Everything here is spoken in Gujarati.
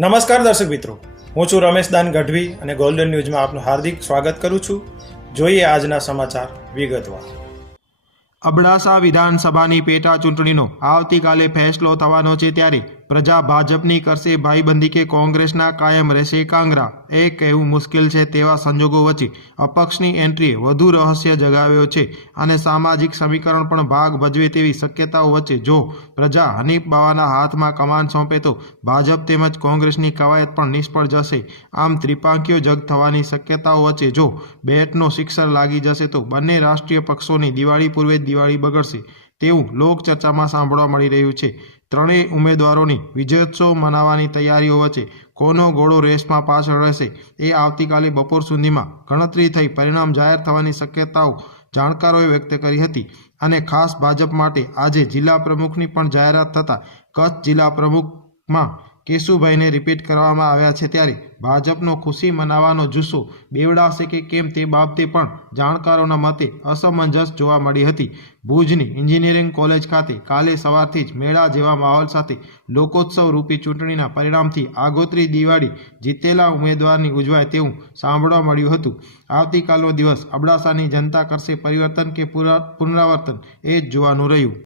નમસ્કાર દર્શક મિત્રો, હું છું રમેશ દાન ગઢવી અને ગોલ્ડન ન્યૂઝમાં આપનું હાર્દિક સ્વાગત કરું છું. જોઈએ આજના સમાચાર વિગતવાર. અબડાસા વિધાનસભાની પેટા ચૂંટણીનો આવતીકાલે ફેસલો થવાનો છે, ત્યારે પ્રજા ભાજપની કરશે ભાઈબંધી કે કોંગ્રેસના કાયમ રહેશે કાંગરા, એ કહેવું મુશ્કેલ છે. તેવા સંજોગો વચ્ચે અપક્ષની એન્ટ્રીએ વધુ રહસ્ય જગાવ્યો છે અને સામાજિક સમીકરણ પણ ભાગ ભજવે તેવી શક્યતાઓ વચ્ચે જો પ્રજા હનીફ બાવાના હાથમાં કમાન સોંપે તો ભાજપ તેમજ કોંગ્રેસની કવાયત પણ નિષ્ફળ જશે. આમ ત્રિપાંખીયો જગ થવાની શક્યતાઓ વચ્ચે જો બેટનો સિક્સર લાગી જશે તો બંને રાષ્ટ્રીય પક્ષોની દિવાળી પૂર્વે દિવાળી બગડશે તેવું લોકચર્ચામાં સાંભળવા મળી રહ્યું છે. ત્રણેય ઉમેદવારોની વિજયોત્સવ મનાવવાની તૈયારીઓ વચ્ચે કોનો ઘોડો રેસમાં પાછળ રહેશે એ આવતીકાલે બપોર સુધીમાં ગણતરી થઈ પરિણામ જાહેર થવાની શક્યતાઓ જાણકારોએ વ્યક્ત કરી હતી. અને ખાસ ભાજપ માટે આજે જિલ્લા પ્રમુખની પણ જાહેરાત થતાં કચ્છ જિલ્લા પ્રમુખમાં કેશુભાઈને રિપીટ કરવામાં આવ્યા છે, ત્યારે ભાજપનો ખુશી મનાવવાનો જુસ્સો બેવડાશે કે કેમ તે બાબતે પણ જાણકારોના મતે અસમંજસ જોવા મળી હતી. ભુજની એન્જિનિયરિંગ કોલેજ ખાતે કાલે સવારથી જ મેળા જેવા માહોલ સાથે લોકોત્સવ રૂપી ચૂંટણીના પરિણામથી આગોતરી દિવાળી જીતેલા ઉમેદવારની ઉજવાય તેવું સાંભળવા મળ્યું હતું. આવતીકાલનો દિવસ અબડાસાની જનતા કરશે પરિવર્તન કે પુનરાવર્તન, એ જ જોવાનું રહ્યું.